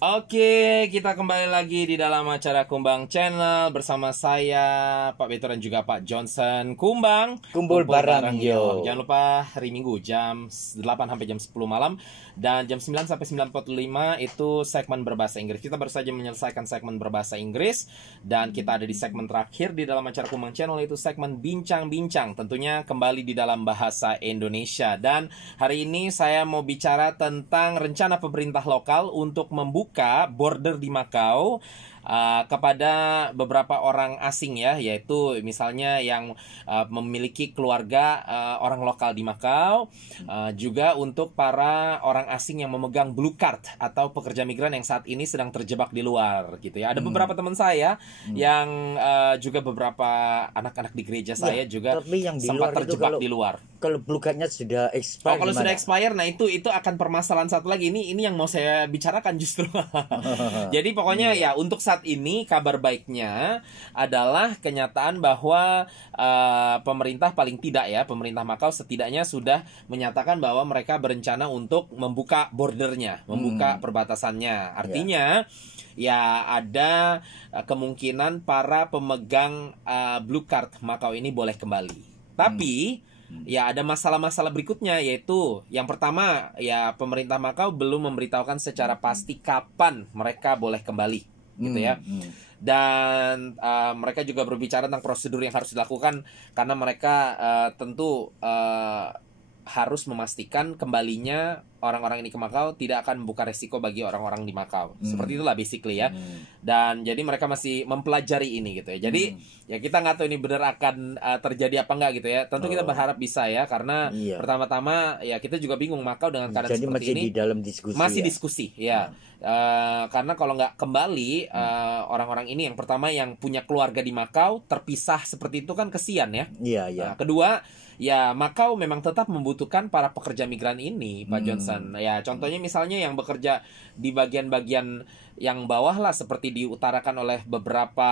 Oke, kita kembali lagi di dalam acara Kumbang Channel bersama saya, Pak Beto dan juga Pak Johnson. Kumpul bareng yo. Jangan lupa hari Minggu jam 8 sampai jam 10 malam dan jam 9 sampai 9.45 itu segmen berbahasa Inggris. Kita baru saja menyelesaikan segmen berbahasa Inggris dan kita ada di segmen terakhir di dalam acara Kumbang Channel, yaitu segmen bincang-bincang, tentunya kembali di dalam bahasa Indonesia. Dan hari ini saya mau bicara tentang rencana pemerintah lokal untuk membuka border di Macau kepada beberapa orang asing ya, yaitu misalnya yang memiliki keluarga orang lokal di Macau, juga untuk para orang asing yang memegang blue card atau pekerja migran yang saat ini sedang terjebak di luar gitu ya. Ada beberapa teman saya yang juga beberapa anak-anak di gereja saya juga tapi yang di sempat luar terjebak di luar. Kalau blue cardnya sudah expire. Kalau sudah expire, nah itu akan permasalahan satu lagi. Ini yang mau saya bicarakan justru. Jadi pokoknya ya untuk saat ini kabar baiknya adalah kenyataan bahwa pemerintah paling tidak ya, pemerintah Macau setidaknya sudah menyatakan bahwa mereka berencana untuk membuka bordernya, membuka perbatasannya. Artinya ya ada kemungkinan para pemegang blue card Macau ini boleh kembali. Tapi ya ada masalah-masalah berikutnya, yaitu yang pertama ya pemerintah Macau belum memberitahukan secara pasti kapan mereka boleh kembali gitu ya. Dan mereka juga berbicara tentang prosedur yang harus dilakukan karena mereka tentu harus memastikan kembalinya orang-orang ini ke Macau tidak akan membuka resiko bagi orang-orang di Macau. Seperti itulah basically ya. Dan jadi mereka masih mempelajari ini gitu ya. Jadi ya kita nggak tahu ini benar akan terjadi apa enggak gitu ya. Tentu kita berharap bisa ya, karena pertama-tama ya kita juga bingung Macau dengan keadaan Jadi seperti masih ini. di dalam diskusi. Masih diskusi ya. Karena kalau nggak kembali orang-orang ini yang pertama yang punya keluarga di Macau terpisah seperti itu kan kesian ya. Iya. Nah, kedua ya Macau memang tetap membutuhkan para pekerja migran ini, Pak Johnson. Ya contohnya misalnya yang bekerja di bagian-bagian yang bawah lah, seperti diutarakan oleh beberapa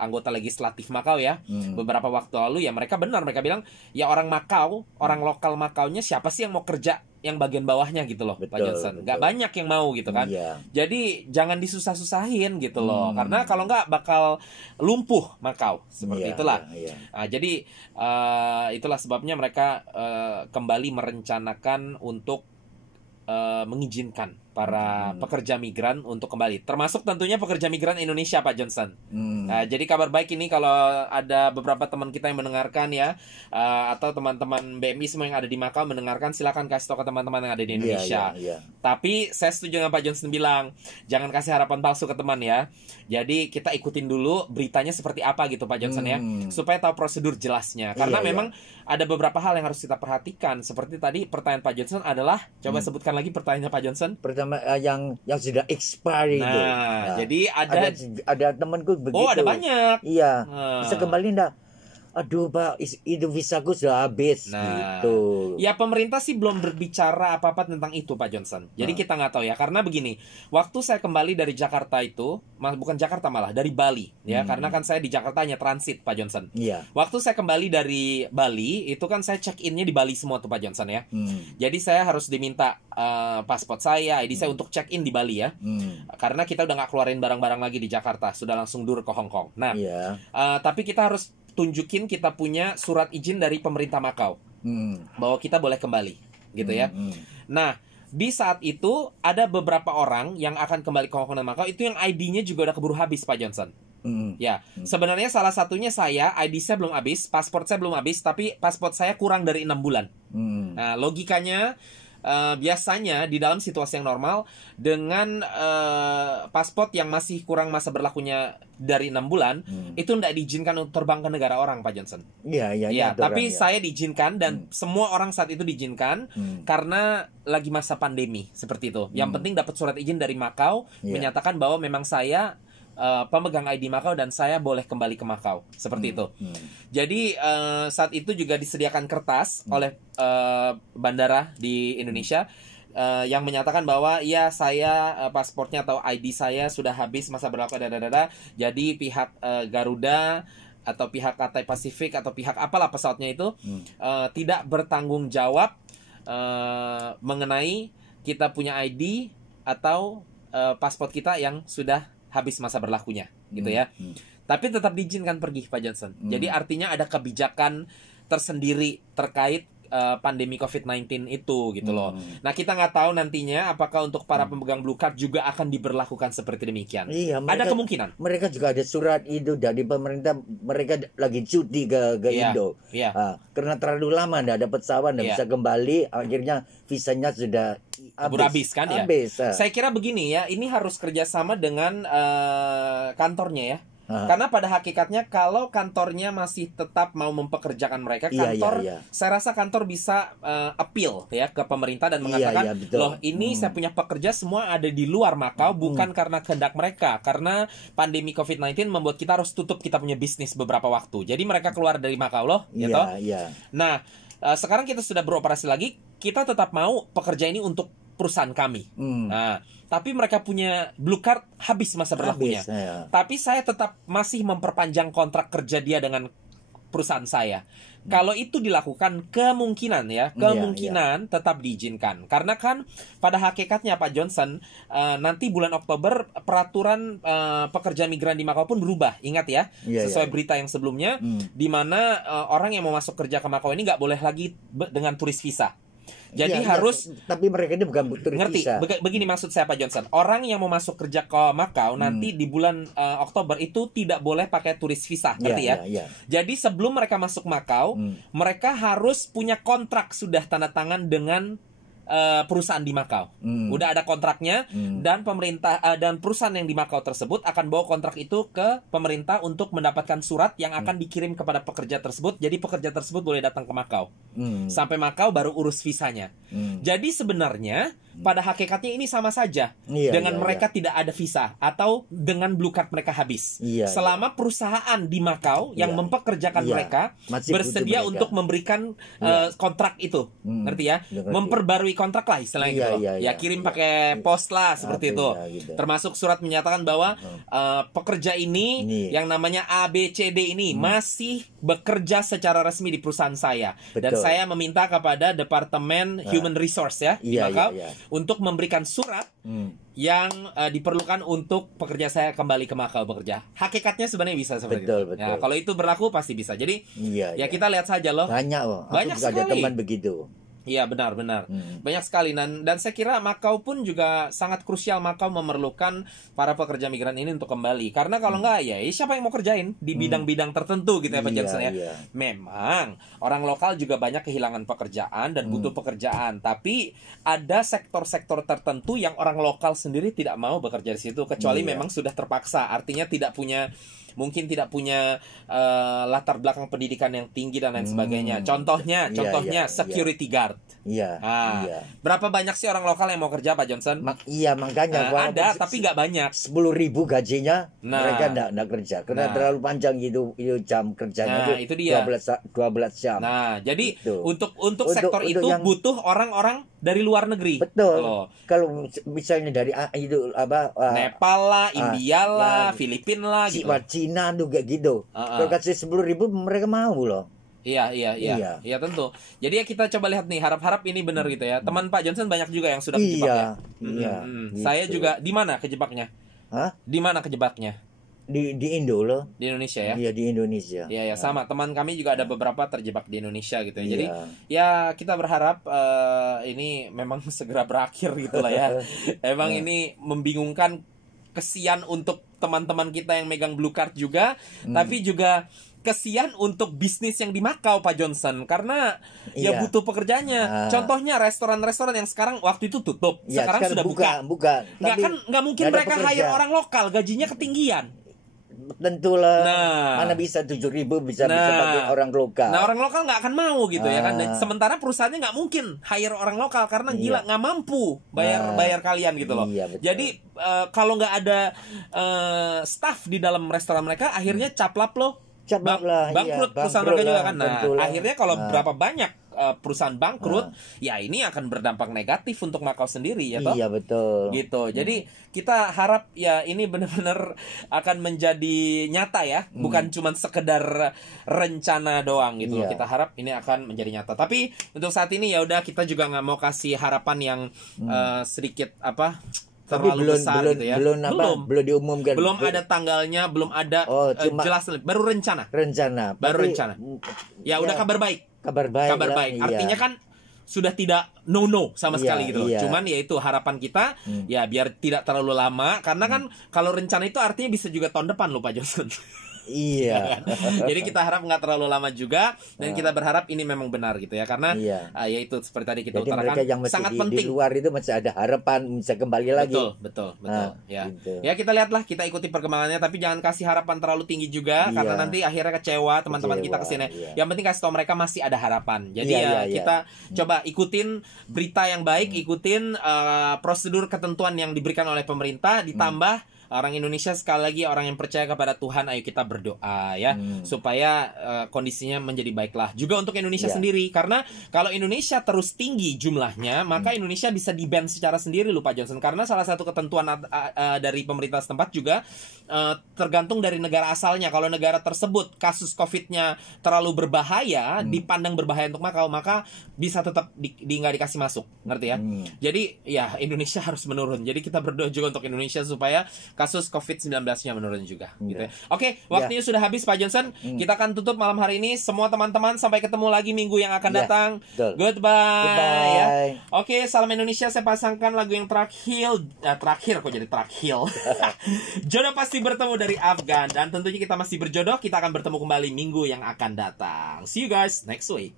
anggota legislatif Macau ya. Beberapa waktu lalu ya mereka bilang ya orang Macau, orang lokal Macaunya siapa sih yang mau kerja yang bagian bawahnya gitu loh, Pak Johnson. Nggak banyak yang mau gitu kan. Jadi jangan disusah-susahin gitu loh, karena kalau nggak bakal lumpuh Macau seperti itulah. Nah, jadi itulah sebabnya mereka kembali merencanakan untuk mengizinkan para pekerja migran untuk kembali, termasuk tentunya pekerja migran Indonesia, Pak Johnson. Nah, jadi kabar baik ini kalau ada beberapa teman kita yang mendengarkan ya, atau teman-teman BMI semua yang ada di Macau mendengarkan, silakan kasih tahu ke teman-teman yang ada di Indonesia. Tapi saya setuju dengan Pak Johnson bilang, jangan kasih harapan palsu ke teman ya. Jadi kita ikutin dulu beritanya seperti apa gitu, Pak Johnson ya, supaya tahu prosedur jelasnya. Karena memang ada beberapa hal yang harus kita perhatikan. Seperti tadi pertanyaan Pak Johnson adalah, coba sebutkan lagi pertanyaannya Pak Johnson. Pertama yang sudah expire itu. Nah, jadi ada temanku begitu. Oh, ada banyak. Iya. Bisa kembali enggak? Aduh Pak, itu visaku sudah habis gitu. Ya pemerintah sih belum berbicara apa-apa tentang itu, Pak Johnson. Jadi kita nggak tahu ya, karena begini, waktu saya kembali dari Jakarta itu, bukan Jakarta malah, dari Bali ya, karena kan saya di Jakarta hanya transit, Pak Johnson. Waktu saya kembali dari Bali, itu kan saya check-innya di Bali semua tuh, Pak Johnson ya. Jadi saya harus diminta paspor saya, ID saya untuk check-in di Bali ya. Karena kita udah nggak keluarin barang-barang lagi di Jakarta, sudah langsung dur ke Hong Kong. Nah, tapi kita harus tunjukin kita punya surat izin dari pemerintah Macau bahwa kita boleh kembali gitu ya. Nah, di saat itu ada beberapa orang yang akan kembali ke Hong Kong dan Macau, itu yang ID-nya juga udah keburu habis, Pak Johnson. Ya, sebenarnya salah satunya saya, ID saya belum habis, paspor saya belum habis, tapi paspor saya kurang dari 6 bulan. Nah, logikanya biasanya di dalam situasi yang normal dengan paspor yang masih kurang masa berlakunya dari 6 bulan, itu tidak diizinkan untuk terbang ke negara orang, Pak Johnson. Iya, tapi saya diizinkan dan semua orang saat itu diizinkan karena lagi masa pandemi seperti itu. Yang penting dapat surat izin dari Macau menyatakan bahwa memang saya pemegang ID Macau dan saya boleh kembali ke Macau seperti itu. Jadi saat itu juga disediakan kertas oleh bandara di Indonesia yang menyatakan bahwa ya saya paspornya atau ID saya sudah habis masa berlaku jadi pihak Garuda atau pihak Cathay Pacific atau pihak apalah pesawatnya itu tidak bertanggung jawab mengenai kita punya ID atau paspor kita yang sudah habis masa berlakunya, gitu ya. Tapi tetap diizinkan pergi, Pak Johnson. Jadi artinya ada kebijakan tersendiri terkait pandemi COVID-19 itu, gitu loh. Nah, kita nggak tahu nantinya apakah untuk para pemegang blue card juga akan diberlakukan seperti demikian. Iya, Ada kemungkinan. Mereka juga ada surat itu dari pemerintah, mereka lagi cuti ke Indo. Iya. Karena terlalu lama nggak ada pesawat, nggak Iya. bisa kembali, akhirnya visanya sudah Habis kan ya. Habis. Saya kira begini ya, ini harus kerjasama dengan kantornya ya. Karena pada hakikatnya kalau kantornya masih tetap mau mempekerjakan mereka, kantor, saya rasa kantor bisa appeal ya ke pemerintah dan mengatakan, loh ini saya punya pekerja semua ada di luar Makau, bukan karena kehendak mereka, karena pandemi COVID-19 membuat kita harus tutup kita punya bisnis beberapa waktu. Jadi mereka keluar dari Makau loh, gitu. Nah, sekarang kita sudah beroperasi lagi, kita tetap mau pekerja ini untuk perusahaan kami. Nah, tapi mereka punya blue card habis masa berlakunya. Tapi saya tetap masih memperpanjang kontrak kerja dia dengan perusahaan saya. Kalau itu dilakukan, kemungkinan tetap diizinkan. Karena kan pada hakikatnya Pak Johnson, nanti bulan Oktober peraturan pekerja migran di Makau pun berubah. Ingat ya, sesuai berita yang sebelumnya, di mana orang yang mau masuk kerja ke Makau ini nggak boleh lagi dengan turis visa. Jadi harus, tapi mereka ini bukan turis visa. Begini maksud saya Pak Johnson, orang yang mau masuk kerja ke Makau nanti di bulan Oktober itu tidak boleh pakai turis visa, ngerti ya? Jadi sebelum mereka masuk Makau, mereka harus punya kontrak sudah tanda tangan dengan perusahaan di Makau. Udah ada kontraknya, dan pemerintah dan perusahaan yang di Makau tersebut akan bawa kontrak itu ke pemerintah untuk mendapatkan surat yang akan dikirim kepada pekerja tersebut. Jadi pekerja tersebut boleh datang ke Makau. Sampai Makau baru urus visanya. Jadi sebenarnya pada hakikatnya ini sama saja dengan mereka tidak ada visa atau dengan blue card mereka habis. Selama perusahaan di Makau yang mempekerjakan mereka bersedia untuk memberikan kontrak itu, ngerti ya? Memperbarui kontrak lah istilahnya gitu. Kirim pakai pos lah seperti itu. Termasuk surat menyatakan bahwa pekerja ini yang namanya ABCD ini masih bekerja secara resmi di perusahaan saya. Dan saya meminta kepada Departemen Human Resource ya di Makau untuk memberikan surat yang diperlukan untuk pekerja saya kembali ke Makau bekerja. Hakikatnya sebenarnya bisa seperti itu. Ya, kalau itu berlaku pasti bisa. Jadi kita lihat saja loh. Banyak sekali. Ada teman begitu. Iya benar-benar banyak sekali, dan saya kira Makau pun juga sangat krusial. Makau memerlukan para pekerja migran ini untuk kembali, karena kalau nggak ya siapa yang mau kerjain di bidang-bidang tertentu gitu ya Pak Johnson ya. Memang orang lokal juga banyak kehilangan pekerjaan dan butuh pekerjaan, tapi ada sektor-sektor tertentu yang orang lokal sendiri tidak mau bekerja di situ kecuali memang sudah terpaksa, artinya mungkin tidak punya latar belakang pendidikan yang tinggi dan lain sebagainya. Contohnya security guard. Berapa banyak sih orang lokal yang mau kerja Pak Johnson? Makanya ada tapi nggak banyak. 10.000 gajinya mereka nggak kerja karena terlalu panjang itu jam kerjanya. Itu dia 12 jam. Nah, jadi untuk sektor itu butuh orang-orang dari luar negeri. Betul. Kalau misalnya dari Nepal lah, India lah, Filipina lah gitu. Cina juga gitu. Kalau kasih 10.000 mereka mau loh. Iya, tentu. Jadi ya kita coba lihat nih, harap-harap ini benar gitu ya. Teman Pak Johnson banyak juga yang sudah kejebak ya. Gitu. Saya juga. Di mana kejebaknya? Di mana kejebaknya? Di Indo loh. Di Indonesia ya? Iya, di Indonesia. Iya, sama. Teman kami juga ada beberapa terjebak di Indonesia gitu ya. Jadi ya kita berharap ini memang segera berakhir gitu lah ya. Emang ini membingungkan, kesian untuk teman-teman kita yang megang blue card juga, tapi juga kesian untuk bisnis yang di Makau Pak Johnson, karena ya butuh pekerjanya. Contohnya restoran-restoran yang sekarang waktu itu tutup, sekarang sudah buka. Nggak mungkin mereka hire orang lokal, gajinya ketinggian. Tentulah, mana bisa 7.000 bisa pakai orang lokal. Nah, orang lokal nggak akan mau gitu ya kan. Sementara perusahaannya nggak mungkin hire orang lokal karena gila nggak mampu bayar kalian gitu loh. Jadi kalau nggak ada staff di dalam restoran mereka, akhirnya caplap loh. Bangkrut perusahaan mereka juga kan. Nah, akhirnya kalau berapa banyak perusahaan bangkrut, ya ini akan berdampak negatif untuk Makau sendiri ya toh. Iya betul. Gitu. Jadi kita harap ya ini benar-benar akan menjadi nyata ya, bukan cuma sekedar rencana doang gitu loh. Kita harap ini akan menjadi nyata. Tapi untuk saat ini ya udah, kita juga nggak mau kasih harapan yang sedikit Tapi terlalu besar gitu ya. belum diumumkan. Belum ada tanggalnya, belum ada jelas, baru rencana. Baru rencana. Ya udah kabar baik. Kabar baik. Artinya kan sudah tidak no sama sekali gitu loh. Iya. Cuman ya itu harapan kita ya biar tidak terlalu lama karena kan kalau rencana itu artinya bisa juga tahun depan loh Pak Johnson. Iya. Jadi kita harap nggak terlalu lama juga dan kita berharap ini memang benar gitu ya karena ya itu seperti tadi kita Jadi utarakan mereka yang masih sangat penting. Di luar itu masih ada harapan bisa kembali lagi. Betul. Ya. Gitu. Ya kita lihatlah, kita ikuti perkembangannya tapi jangan kasih harapan terlalu tinggi juga karena nanti akhirnya kecewa teman-teman kita kesini. Yang penting kasih tahu mereka masih ada harapan. Jadi kita coba ikutin berita yang baik, ikutin prosedur ketentuan yang diberikan oleh pemerintah, ditambah orang Indonesia sekali lagi orang yang percaya kepada Tuhan, ayo kita berdoa ya supaya kondisinya menjadi baiklah juga untuk Indonesia sendiri karena kalau Indonesia terus tinggi jumlahnya maka Indonesia bisa di-ban secara sendiri loh Pak Johnson karena salah satu ketentuan dari pemerintah setempat juga tergantung dari negara asalnya. Kalau negara tersebut kasus COVID-nya terlalu berbahaya, dipandang berbahaya untuk Makau, maka bisa tetap nggak dikasih masuk, ngerti ya? Jadi ya Indonesia harus menurun. Jadi kita berdoa juga untuk Indonesia supaya kasus COVID-19-nya menurun juga gitu ya. Oke, waktunya sudah habis Pak Johnson. Kita akan tutup malam hari ini. Semua teman-teman sampai ketemu lagi minggu yang akan datang. Goodbye. Ya. Oke, salam Indonesia. Saya pasangkan lagu yang terakhir kok jadi terakhir. Jodoh pasti bertemu dari Afgan dan tentunya kita masih berjodoh. Kita akan bertemu kembali minggu yang akan datang. See you guys next week.